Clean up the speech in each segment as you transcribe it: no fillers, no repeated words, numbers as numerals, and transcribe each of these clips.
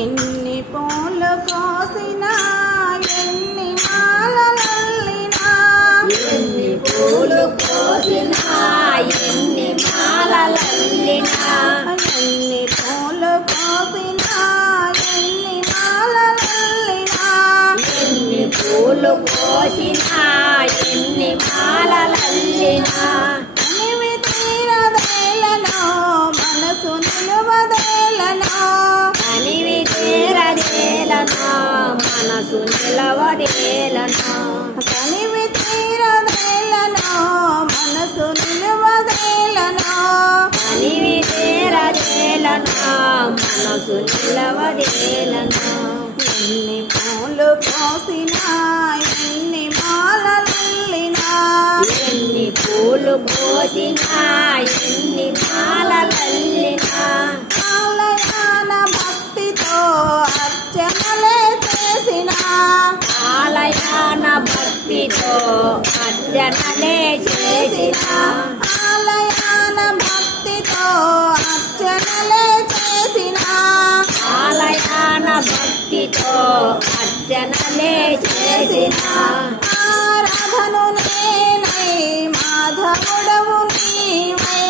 ఎన్ని పూలు కోసినా ఎన్ని మాలలల్లినా ఎన్ని పూలు కోసినా ఎన్ని మాలలల్లినా ఎన్ని పూలు కోసినా ఎన్ని మాలలల్లినా ఎన్ని పూలు కోసినా ఎన్ని మాలలల్లినా తనివి తీరదేలనో మనసు నిలువదేలనో తనివి తీరదేలనో మనసు నిలవదేలనో తనివి తీరదేలనో మనసు నిలువదేలనో తనివి తీరదేలనో మనసు నిలవదేలనో ఎన్ని పూలు కోసినా ఎన్ని మాలలల్లినా ఎన్ని పూలు కోసినా ఎన్ని మాలలల్లినా ఆలయాన భక్తితో అర్చనలే చేసినా ఆలయాన భక్తితో అర్చనలే చేసినా ఆలయాన భక్తితో అర్చనలే చేసినా ఆలయాన భక్తితో అర్చనలే చేసినా ఆరాధను నేనై మాధవుడవు నీవై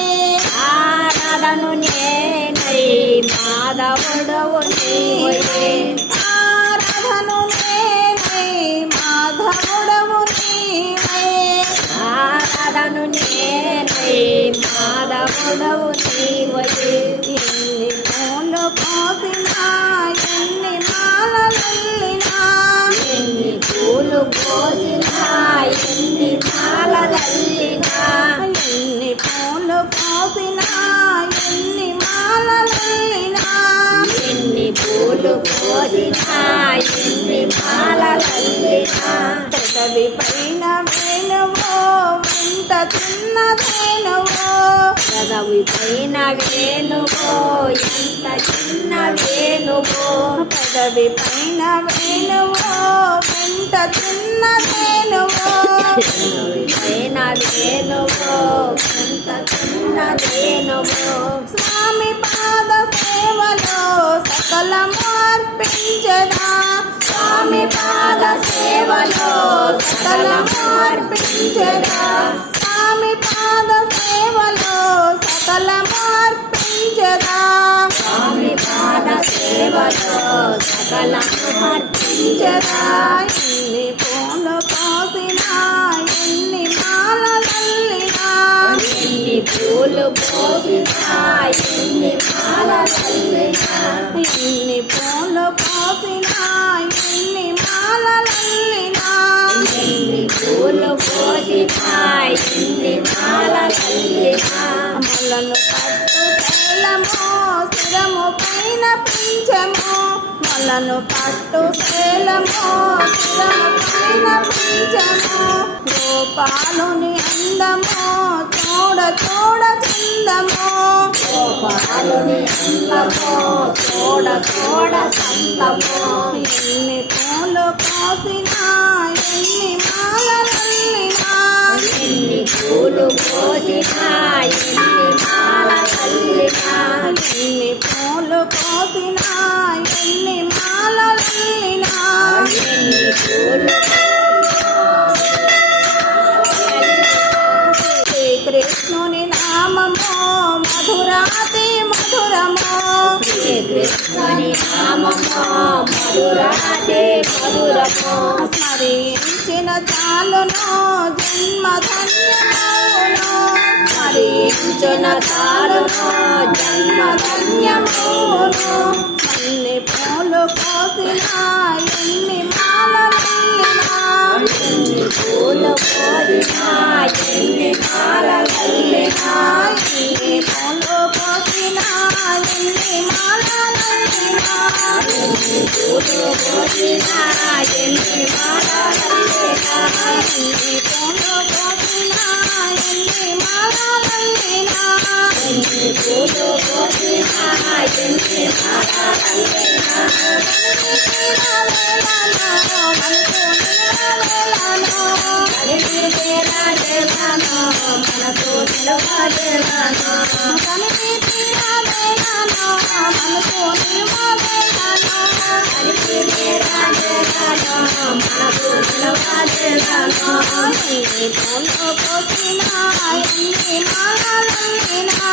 ఆరాధను నేనై మాధవుడవు నీవే ఆరాధను నేనై మాధవుడవు నీవై ఆరాధను నేనై మాధవుడవు నీవే ఎన్ని పూలు కోసినా ఎన్ని మాలలల్లినా ఎన్ని పూలు కోసినా ఎన్ని మాలలల్లినా ఎన్ని పూలు కోసినా ఎన్ని మాలలల్లినా ఎన్ని పూలు కోసినా ఎన్ని మాలలల్లినా పెదవి పైన వేణువో వెంట చిన్నదేనువో పెదవి పైన వేణువో ఎంత చిన్న వేణువో పెదవి పైన వేణువో వెంట చిన్నదేనువో పెదవి పైన వేణువో ఎంత చిన్న వేణువో స్వామి పాద సేవలో సకలము అర్పించదా స్వామి పాద సేవలో సకలము అర్పించదా స్వామి పాద సేవలో సకలము అర్పించదా స్వామి పాద సేవలో సకలము అర్పించదా ఎన్ని పూలు కోసినా ఎన్ని మాలలల్లినా ఎన్ని పూలు కోసినా ఎన్ని మాలలల్లినా ఎన్ని పూలు కోసినా ఎన్ని మాలలల్లినా ఎన్ని పూలు కోసినా ఎన్ని మాలలల్లినా మొలను పట్టు శైలము శిరము పైన పింఛము మొలను పట్టు శైలము శిరము పైన పింఛము గోపాలుని అందము చూడ చూడ చందము గోపాలుని అందమో చూడ చూడ సందమో ఎన్ని పూలు కోసినా ఎన్ని మాలలల్లినా ఎన్ని పూలు కోసినా ఎన్ని మాలలల్లినా ఎన్ని పూలు కోసినా ఎన్ని మాలలల్లినా ఎన్ని పూలు శ్రీకృష్ణుని నామము మధురాతి మధురము శ్రీకృష్ణుని నామము మధురాతి మధురము స్మరించిన చాలును జన్మ ధన్యమును స్మరించిన చాలును జన్మ ధన్యమును అన్ని పూలు కోసినా ఎన్ని మాలలల్లినా ఎన్ని పూలు కోసినా ఎన్ని మాలలల్లినా ఎన్ని పూలు కోసినా ఎన్ని మాలలల్లినా ఎన్ని పూలు కోసినా ఎన్ని మాలలల్లినా ఎన్ని పూలు కోసినా ఎన్ని మాలలల్లినా ఎన్ని పూలు కోసినా ఎన్ని మాలలల్లినా మనసు నిలవేలను మనసు నిలవదేలను తనివి తీరదేలను మనసు ఎన్ని పూలు కోసినా ఎన్ని మాలలల్లినా